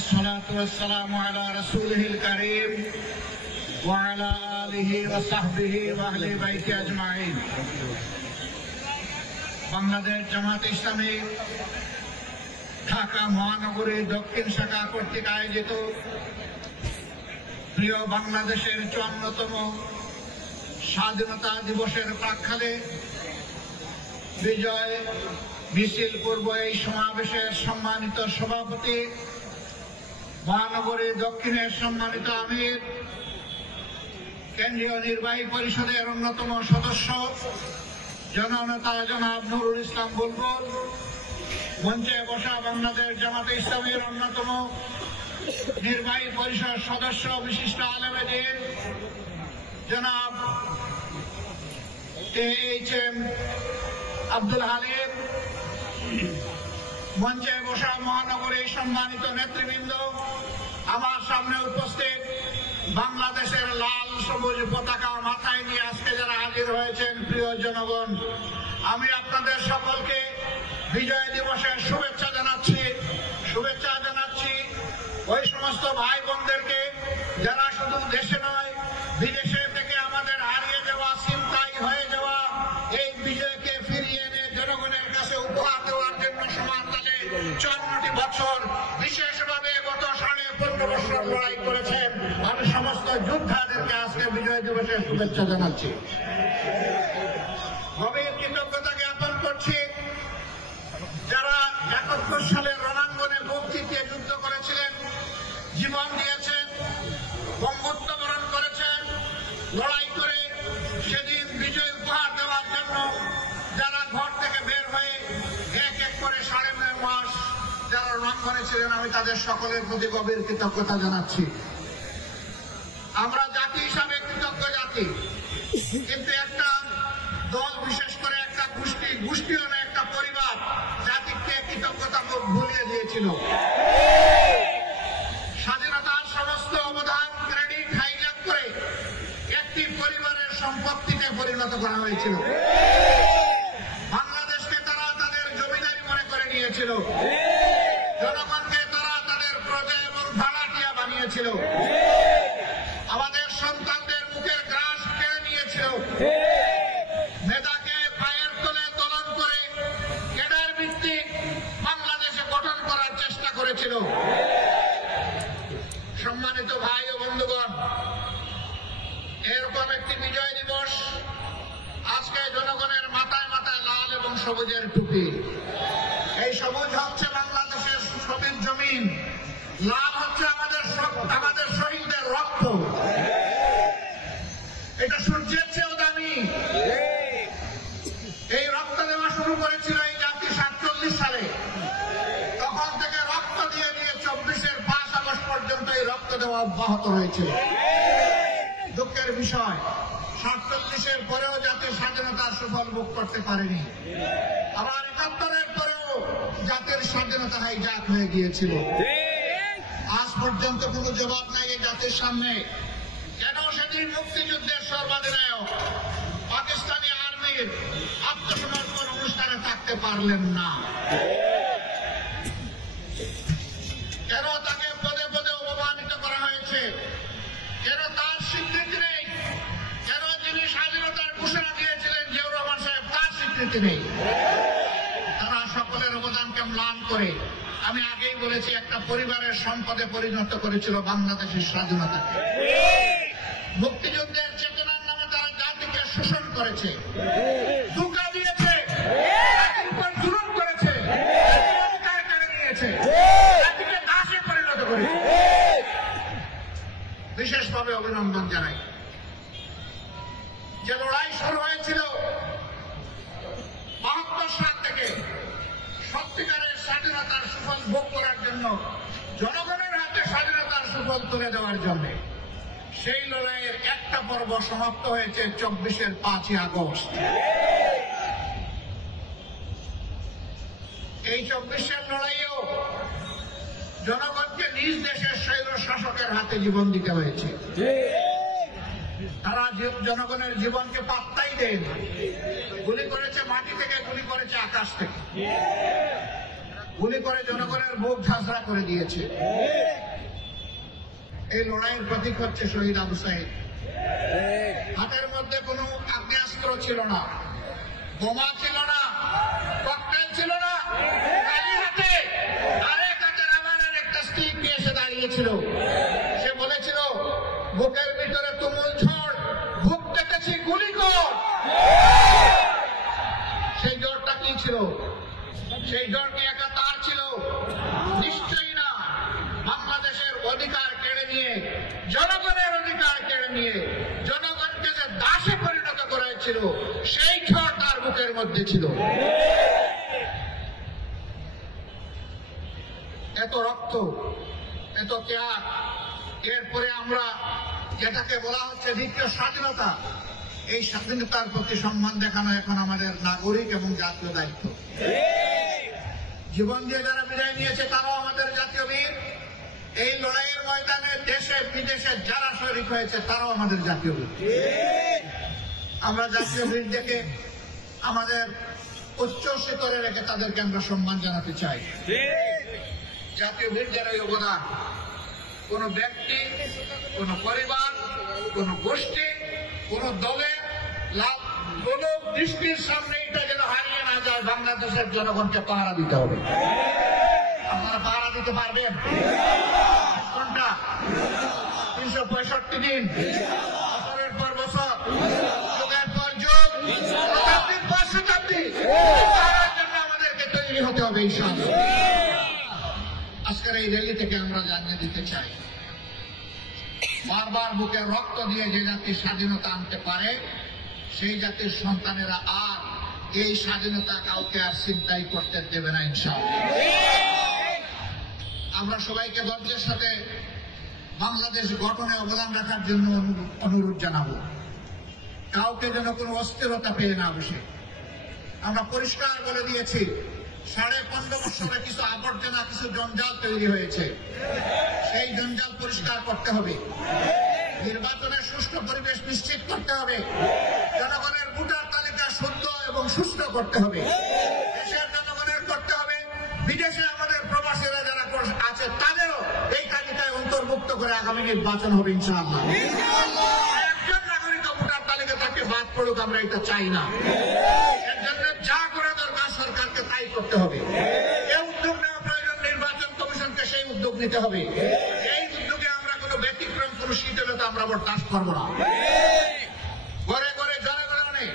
والصلاة والسلام على رسوله الكريم وعلى آله وصحبه وأهل بيته أجمعين। বাংলাদেশ জামাত ইসলামী ঢাকা মহানগরীর দক্ষিণ শাখা কর্তৃক আয়োজিত প্রিয় বাংলাদেশের ৫৪তম স্বাধীনতা দিবসের প্রাক্কালে বিজয় মিছিল পূর্ব এই সমাবেশের সম্মানিত সভাপতি, মহানগরী দক্ষিণের সম্মানিত আমির, কেন্দ্রীয় নির্বাহী পরিষদের অন্যতম সদস্য জননেতা জনাব নুরুল ইসলাম বুলবুল, মঞ্চে বসা বাংলাদেশ জামাতে ইসলামীর অন্যতম নির্বাহী পরিষদ সদস্য বিশিষ্ট আলেমে দ্বীন জনাব AHM আব্দুল হালিম, মঞ্চে বসা মহানগরীর সম্মানিত নেতৃবৃন্দ, আমার সামনে উপস্থিত বাংলাদেশের লাল সবুজ পতাকা মাথায় নিয়ে আজকে যারা হাজির হয়েছেন প্রিয় জনগণ, আমি আপনাদের সকলকে বিজয় দিবসের শুভেচ্ছা জানাচ্ছি। ওই সমস্ত ভাই বোনদেরকে যারা শুধু দেশে নয় বিদেশে থেকে আমাদের হারিয়ে যাওয়া, ছিনতাই হয়ে যাওয়া এই বিজয়কে ফিরিয়ে এনে জনগণের কাছে উপহার দেওয়ার জন্য সমানতালে ৫৪টি বছর বিশেষভাবে গত ১৫.৫ বছর লড়াই করেছেন, আমি সমস্ত যোদ্ধাদেরকে আজকে বিজয় দিবসের শুভেচ্ছা জানাচ্ছি। গভীর কৃতজ্ঞতা জ্ঞাপন করছি যারা ৭১ সালের রণাঙ্গনে বুক চিতিয়ে যুদ্ধ করেছিলেন, জীবন দিয়েছেন, বঙ্গত্ব বরণ করেছেন, লড়াই করে সেদিন বিজয় উপহার দেওয়ার জন্য যারা ঘর থেকে বের হয়ে এক এক করে ৯.৫ মাস যারা রণাঙ্গনে ছিলেন, আমি তাদের সকলের প্রতি গভীর কৃতজ্ঞতা জানাচ্ছি। আমরা জাতি হিসাবে কৃতজ্ঞ জাতি, কিন্তু একটা দল, বিশেষ করে একটা গোষ্ঠীও না, একটা পরিবার জাতিকে কৃতজ্ঞতা ভুলিয়ে দিয়েছিল। স্বাধীনতার সমস্ত অবদান ক্রেডিট হাইজ্যাক করে একটি পরিবারের সম্পত্তিতে পরিণত করা হয়েছিল। বাংলাদেশকে তারা তাদের জমিদারি মনে করে নিয়েছিল, জনগণকে তারা তাদের প্রজা এবং ভাড়াটিয়া বানিয়েছিল, আমাদের সন্তানদের মুখের গ্রাস কেড়ে নিয়েছিল, মেধাকে পায়ের তলে দলন করে ক্যাডার ভিত্তিক বাংলাদেশে গঠন করার চেষ্টা করেছিল। সম্মানিত ভাই ও বন্ধুগণ, এরকম একটি বিজয় দিবস আজকে জনগণের মাথায় মাথায় লাল এবং সবুজের টুপি। এই সবুজ হচ্ছে বাংলাদেশের সবুজ জমিন, লাল হচ্ছে আমাদের শহীদদের রক্ত। এটা সূর্যের চেয়েও দামি। এই রক্ত দেওয়া শুরু করেছিল এই জাতি ৪৭ সালে, তখন থেকে রক্ত দিয়ে ২৪-এর ৫ আগস্ট পর্যন্ত এই রক্ত দেওয়া অব্যাহত হয়েছিল। দুঃখের বিষয়, ৪৭-এর পরেও জাতির স্বাধীনতার সুফল ভোগ করতে পারেনি। আবার ৭১-এর পরেও জাতির স্বাধীনতা হাইজ্যাক হয়ে গিয়েছিল। আজ পর্যন্ত কোন জবাব নাই এই জাতির সামনে। কেন সেদিন মুক্তিযুদ্ধের সর্বাধিনায়ক পাকিস্তানি আর্মির আত্মসমর্পণ অনুষ্ঠানে থাকতে পারলেন না? কেন তাকে পদে পদে অপমানিত করা হয়েছে? কেন তার স্বীকৃতি নেই? কেন যিনি স্বাধীনতার ঘোষণা দিয়েছিলেন জিয়াউর রহমান সাহেব, তার স্বীকৃতি নেই? তারা সকলের অবদানকে ম্লান করে, আমি আগেই বলেছি, একটা পরিবারের সম্পদে পরিণত করেছিল বাংলাদেশের স্বাধীনতাকে। মুক্তিযুদ্ধের চেতনার নামে তারা জাতিকে শোষণ করেছে, ধোঁকা দিয়েছে, জাতির উপর জুলুম করেছে, জাতির অধিকার কেড়ে নিয়েছে, জাতিকে দাসে পরিণত করেছে। বিশেষভাবে অভিনন্দন জানাই। যে লড়াই শুরু হয়েছিল ৭২ সাল থেকে সত্যিকারের স্বাধীনতার সুফল ভোগ করার জন্য, জনগণের হাতে স্বাধীনতার সুফল তুলে দেওয়ার জন্য, সেই লড়াইয়ের একটা পর্ব সমাপ্ত হয়েছে ২৪-এর ৫ই আগস্ট। এই ২৪-এর লড়াইয়েও জনগণকে নিজ দেশের স্বৈর শাসকের হাতে জীবন দিতে হয়েছে। তারা জনগণের জীবনকে পাত্তাই দেয়নি। গুলি করেছে মাটি থেকে, গুলি করেছে আকাশ থেকে। গুলি করে জনগণের মুখ ঝাঁঝরা করে দিয়েছে। এই লড়াইয়ের প্রতীক হচ্ছে শহীদ আবু সাঈদ। হাতের মধ্যে কোনো আগ্নেয়াস্ত্র ছিল না, বোমা ছিল না, ককটেল ছিল না, খালি হাতে আরেক হাতে রাবারের একটা স্টিক নিয়ে এসে দাঁড়িয়েছিল। সে বলেছিল, বুকের ভিতরে তুমুল ঝড়, বুক কেটেছি, গুলি কর। সেই জ্বরটা কি ছিল? সেই জ্বর কি একা তার ছিল? নিশ্চয়ই না। বাংলাদেশের অধিকার কেড়ে নিয়ে, জনগণের অধিকার কেড়ে নিয়ে, জনগণকে যে দাসে পরিণত করেছিল, সেই ঝড় তার বুকের মধ্যে ছিল। এত রক্ত, এত ত্যাগ, এরপরে আমরা যেটাকে বলা হচ্ছে দ্বিতীয় স্বাধীনতা, এই স্বাধীনতার প্রতি সম্মান দেখানো এখন আমাদের নাগরিক এবং জাতীয় দায়িত্ব। জীবন দিয়ে যারা বিদায় নিয়েছে তারাও আমাদের জাতীয় বীর। এই লড়াইয়ের ময়দানে দেশে বিদেশে যারা শহীদ হয়েছে তারাও আমাদের জাতীয় বীর। আমরা জাতীয় বীর দেখে আমাদের উচ্চ শিখরে রেখে তাদেরকে আমরা সম্মান জানাতে চাই। জাতীয় বীরদের এই অবদান কোন ব্যক্তি, কোন পরিবার, কোন গোষ্ঠী, কোন দলের কোন দৃষ্টির সামনে এটা যেন হারিয়ে না যায়। বাংলাদেশের জনগণকে পাহারা দিতে হবে। আপনারা পাহারা দিতে পারবেন? কোনটা? 365 দিন, বছরের পর বছর, যুগের পর যুগ, শতাব্দীর পর শতাব্দী, তার জন্য আমাদেরকে তৈরি হতে হবে ইনশাআল্লাহ। আজকের এই র্যালি থেকে আমরা জানিয়ে দিতে চাই, বারবার বুকে রক্ত দিয়ে যে জাতির স্বাধীনতা আনতে পারে, সেই জাতির সন্তানেরা আর এই স্বাধীনতা কাউকে আর ছিনতাই করতে দেবে না ইনশাআল্লাহ। আমরা সবাইকে ধৈর্যের সাথে বাংলাদেশ গঠনে অবদান রাখার জন্য অনুরোধ জানাবো। কাউকে যেন কোনো অস্থিরতা পেয়ে না বসে। আমরা পরিষ্কার বলে দিয়েছি, 15.5 বছরে কিছু আবর্জনা, কিছু জঞ্জাল তৈরি হয়েছে, সেই জঞ্জাল পরিষ্কার করতে হবে। নির্বাচনের সুষ্ঠু পরিবেশ নিশ্চিত করতে হবে। জনগণের ভোটার তালিকা শুদ্ধ এবং সুস্থ করতে হবে। দেশের জনগণের করতে হবে। বিদেশে আমাদের প্রবাসীরা যারা আছে তাদেরও এই তালিকায় অন্তর্ভুক্ত করে আগামী নির্বাচন হবে ইনশাআল্লাহ। একজন নাগরিক ভোটার তালিকা থেকে বাদ পড়ুক, আমরা এটা চাই না। এর জন্য যা করে দরকার সরকারকে তাই করতে হবে। এই উদ্যোগ নেওয়া প্রয়োজন, নির্বাচন কমিশনকে সেই উদ্যোগ নিতে হবে। এই উদ্যোগে আমরা কোনো ব্যতিক্রম, কোনো শিথিলতা আমরা বরদাস্ত করবো না। ঘরে ঘরে জনগণে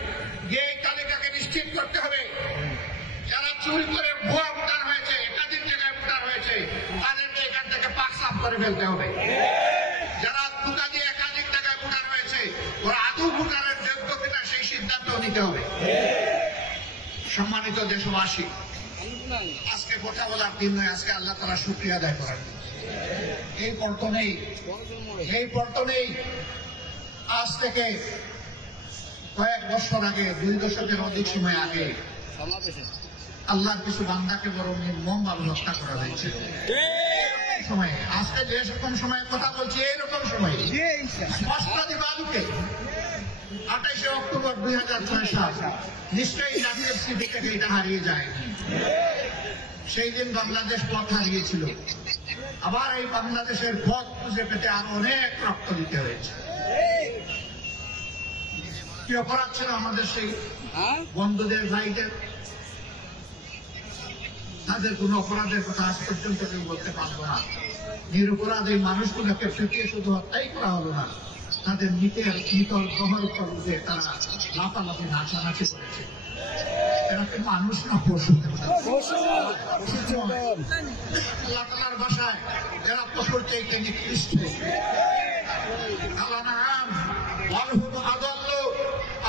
গিয়ে এই তালিকাকে নিশ্চিত করতে হবে। যারা চুরি করে ভুয়া ভোটার হয়েছে, একাধিক জায়গায় ভোটার হয়েছে, তাদেরকে এখান থেকে পাক সাফ করে ফেলতে হবে। যারা দুটা দিয়ে একাধিক জায়গায় ভোটার হয়েছে, ওরা আদৌ ভোটারের যোগ্য কিনা সেই সিদ্ধান্ত নিতে হবে। সম্মানিত দেশবাসী, আজকে কথা বলার দিন নয়, আজকে আল্লাহ তাআলা শুকরিয়া আদায় করার দিন। এই পল্টনেই আজ থেকে কয়েক বছর আগে, 2 দশকের অধিক সময় আগে, আল্লাহর কিছু বান্দাকে বড় নির্মমভাবে হত্যা করা হয়েছে। সময় আজকে যেরকম সময় কথা বলছি, এইরকম সময় স্পষ্টাদি বাদুকে 28 অক্টোবর 2006 সাল নিশ্চয়ই জাতীয় স্মৃতি থেকে এটা হারিয়ে যায়। সেই দিন বাংলাদেশ পথ হারিয়েছিল। আবার এই বাংলাদেশের পথ খুঁজে পেতে আরো অনেক রক্ত দিতে হয়েছে। কি অপরাধ ছিল আমাদের সেই বন্ধুদের, ভাইদের? তাদের কোন অপরাধের কথা আজ পর্যন্ত কেউ বলতে পারবো না। নিরপরাধ এই মানুষগুলোকে ফেটিয়ে শুধু হত্যাই করা হলো না, তাদের নিতল গ্রহণ করতে তারা লাফালাফি নাচানাচি করেছে। এরা কি মানুষ না পশু? আল্লাহ তাআলার ভাষায় এরা পশুর চাইতে নিকৃষ্ট।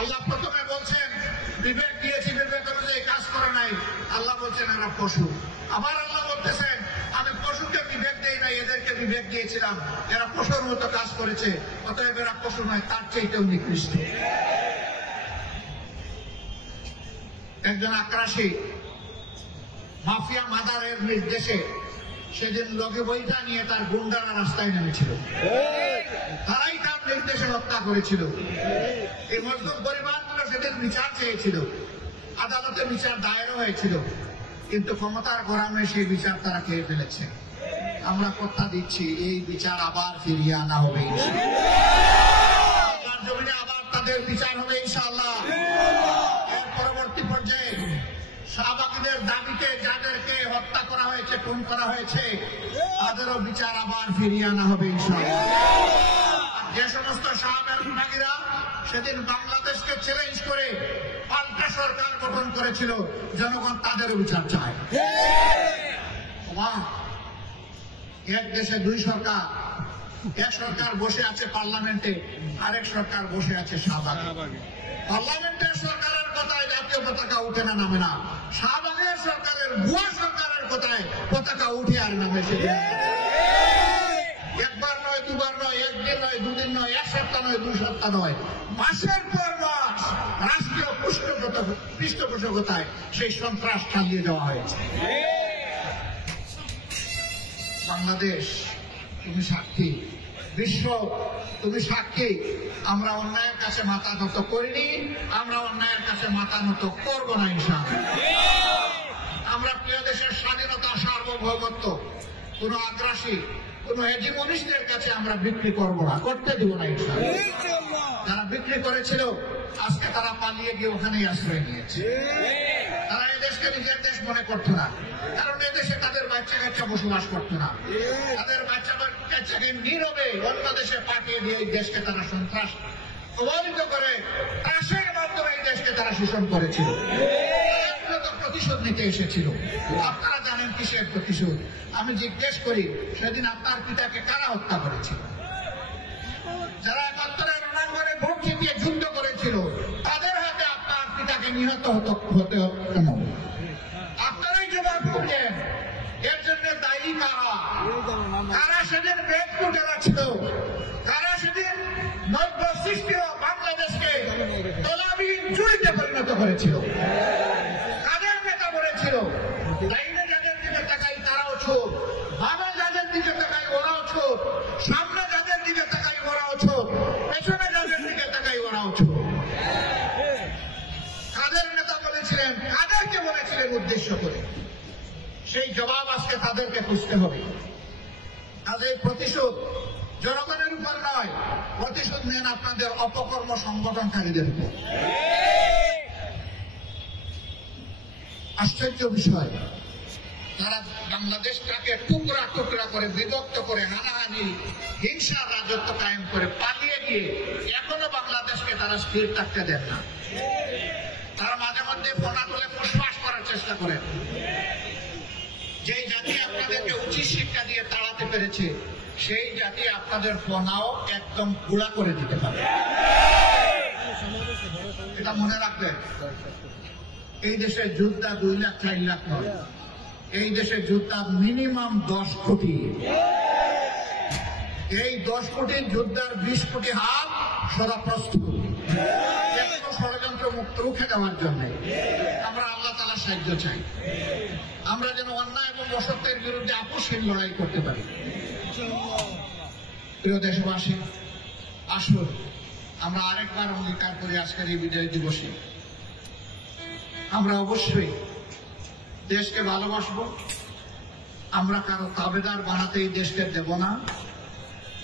আল্লাহ প্রথমে বলছেন বিবেক দিয়েছি, বিবেক অনুযায়ী কাজ করে নাই। আল্লাহ বলছেন এরা পশু। আবার আল্লাহ বলতেছেন আমি পশুকে বিবেক দেই নাই, এদেরকে বিবেক দিয়েছিলাম, এরা পশুর মতো কাজ করেছে, অতএব এরা পশু নয়, তার চাইতেও নিকৃষ্ট। একজন আক্রাসী মাফিয়া মাদারের নির্দেশে সেদিন লগে বইটা নিয়ে তার গুন্ডারা রাস্তায় নেমেছিল। তারাই তার নির্দেশে হত্যা করেছিল। এই মজলুম পরিবারগুলো সেদিন বিচার চেয়েছিল, আদালতে বিচার দায়েরও হয়েছিল। কিন্তু ক্ষমতার গরমে সেই বিচার তারা খেয়ে ফেলেছে। আমরা কথা দিচ্ছি এই বিচার আবার ফিরিয়ে আনা হবে ইনশাআল্লাহ। জমিনে আবার তাদের বিচার হবে ইনশাআল্লাহ। এর পরবর্তী পর্যায়ে শাহবাগীদের দাবিতে যাদেরকে হত্যা করা হয়েছে, খুন করা হয়েছে, তাদেরও বিচার আবার ফিরিয়ে আনা হবে ইনশাআল্লাহ। যে সমস্ত শাহবাগীরা সেদিন বাংলাদেশকে চ্যালেঞ্জ করে পাল্টা সরকার গঠন করেছিল, জনগণ তাদেরও বিচার চায়। এক দেশে দুই সরকার, এক সরকার বসে আছে পার্লামেন্টে, আরেক সরকার বসে আছে শাহবাগে। পার্লামেন্টের সরকারের কথায় জাতীয় পতাকা উঠে না, নামে না। শাহবাগের সরকারের ভুয়া সরকারের কথায় পতাকা উঠে আর নামে। একবার নয়, দুবার নয়, একদিন নয়, দুদিন নয়, এক সপ্তাহ নয়, 2 সপ্তাহ নয়, মাসের পর মাস রাষ্ট্রীয় পৃষ্ঠপোষকতায় সেই সন্ত্রাস চালিয়ে দেওয়া হয়েছে। বাংলাদেশ তুমি সাক্ষী, বিশ্ব তুমি সাক্ষী। আমরা অন্যায়ের কাছে মাথা নত করিনি, আমরা অন্যায়ের কাছে মাথা নত করবো না ইনশাআল্লাহ। আমরা প্রিয় দেশের স্বাধীনতা, সার্বভৌমত্ব কোন আগ্রাসী, কোন হেজিমনিস্টদের কাছে আমরা বিক্রি করবো না, করতে দিব না ইনশাআল্লাহ। যারা বিক্রি করেছিল আজকে তারা পালিয়ে গিয়ে ওখানেই আশ্রয় নিয়েছে। তারা এদেশকে নিজের দেশ মনে করতো না, কারণ এদেশে তাদের বাচ্চা কাচ্চা বসবাস করতো না। তাদের বাচ্চা কাচ্চাকে নীরবে অন্য দেশে পাঠিয়ে দিয়ে এই দেশকে তারা সন্ত্রাস প্রভাবিত করে ত্রাসের মাধ্যমে এই দেশকে তারা শোষণ করেছিল। প্রতিশোধ নিতে এসেছিল। আপনারা জানেন কিসের প্রতিশোধ? আমি জিজ্ঞেস করি, সেদিন আপনার পিতাকে কারা হত্যা করেছিল? যারা 71-এর রণাঙ্গনে ভোট জিতিয়ে যুদ্ধ করেছিল, তাদের হাতে আপনার পিতাকে নিহত হতে কেন? আপনারাই জবাব করছেন। এর জন্য দায়ী কারা? কারা সেদিন বেদপুর যারা ছিল, কারা সেদিন নব্য সৃষ্টি বাংলাদেশকে তলাবিহীন চুরিতে পরিণত করেছিল? কাদের নেতা বলেছিল লাইনে যাদের দিকে তাকাই তারাও ছোট, বামে যাদের দিকে তাকাই ওরাও ছোট, সামনে যাদের দিকে তাকাই ওরাও ছোট, পেছনে যাদের দিকে তাকাই ওরাও ছোট? কাদের নেতা বলেছিলেন, কাদেরকে বলেছিলেন উদ্দেশ্য করে? সেই জবাব আজকে তাদেরকে খুঁজতে হবে। তাদের প্রতিশোধ জনগণের উপর নয়, প্রতিশোধ নেন আপনাদের অপকর্ম সংগঠনকারীদের উপর। আশ্চর্য বিষয়, তারা বাংলাদেশটাকে টুকরা টুকরা করে বিভক্ত করে হানাহানি হিংসা রাজত্ব কায়েম করে পালিয়ে গিয়ে এখনো বাংলাদেশকে তারা স্থির থাকতে দেন না। তারা মাঝে মধ্যে ফোনা তুলে ফুসফাস করার চেষ্টা করেন। যেই জাতি আপনাদেরকে উচিত শিক্ষা দিয়ে তাড়াতে পেরেছে, সেই জাতি আপনাদের ফোনাও একদম গুঁড়া করে দিতে পারে। এটা মনে রাখবেন। এই দেশে যোদ্ধা 2 লাখ 4 লাখ নয়, এই দেশে যোদ্ধা মিনিমাম 10 কোটি। এই 10 কোটি যোদ্ধার 20 কোটি হাত সদা প্রস্তুত ষড়যন্ত্র মুক্ত রুখে দেওয়ার জন্য। আমরা আল্লাহ তাআলার সাহায্য চাই, আমরা যেন অন্যায় এবং অসত্যের বিরুদ্ধে আপোষহীন লড়াই করতে পারি। প্রিয় দেশবাসী, আসুন আমরা আরেকবার অঙ্গীকার করি আজকের এই বিজয় দিবসে আমরা অবশ্যই দেশকে ভালোবাসবো। আমরা কারো তাবেদার বানাতে এই দেশকে দেব না,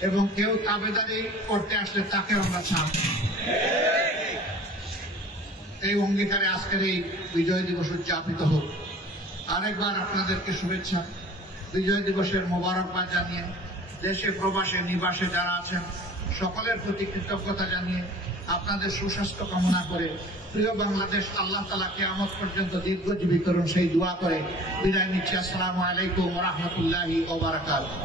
এবং কেউ তাবেদারি করতে আসলে তাকে আমরা ছাড়ব। এই অঙ্গীকারে আজকের এই বিজয় দিবস উদযাপিত হোক। আরেকবার আপনাদেরকে শুভেচ্ছা, বিজয় দিবসের মোবারকবাদ জানিয়ে দেশে প্রবাসে নিবাসে যারা আছেন সকলের প্রতি কৃতজ্ঞতা জানিয়ে আপনাদের সুস্বাস্থ্য কামনা করে প্রিয় বাংলাদেশ আল্লাহ তাআলা কিয়ামত পর্যন্ত দীর্ঘজীবী করুন সেই দোয়া করে বিদায় নিচ্ছি। আসসালামু আলাইকুম ওয়া রাহমাতুল্লাহি ওয়া বারাকাতুহু।